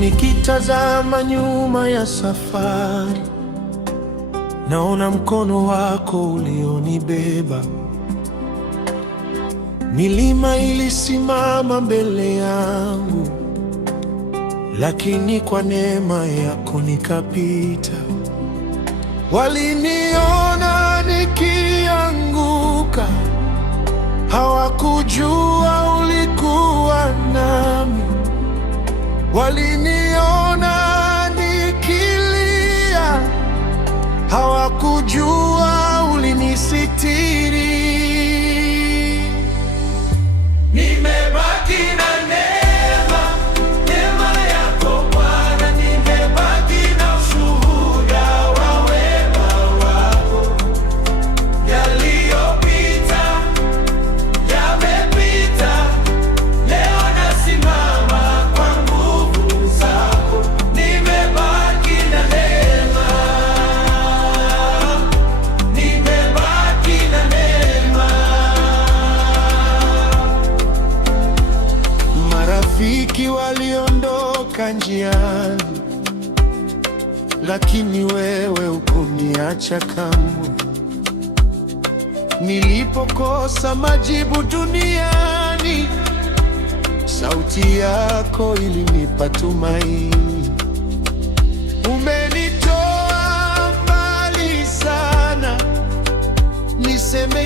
nikitazama nyuma ya safari, naona mkono wako ulionibeba. Milima ilisimama mbele yangu, lakini kwa neema yako nikapita. Waliniona nikianguka, hawakujua ulikuwa nami. Waliniona nikilia, hawakujua ulinisitiri. Nimebaki na neema, neema yako Bwana. Nimebaki na ushuhuda wa wema wako. Yaliyopita yamepita, leo nasimama kwa nguvu zako. Nimebaki na neema, nimebaki na neema. Marafiki waliondoka njiani, lakini wewe hukuniacha kamwe. Nilipokosa majibu duniani, sauti yako ilinipa tumaini. Umenitoa mbali sana, niseme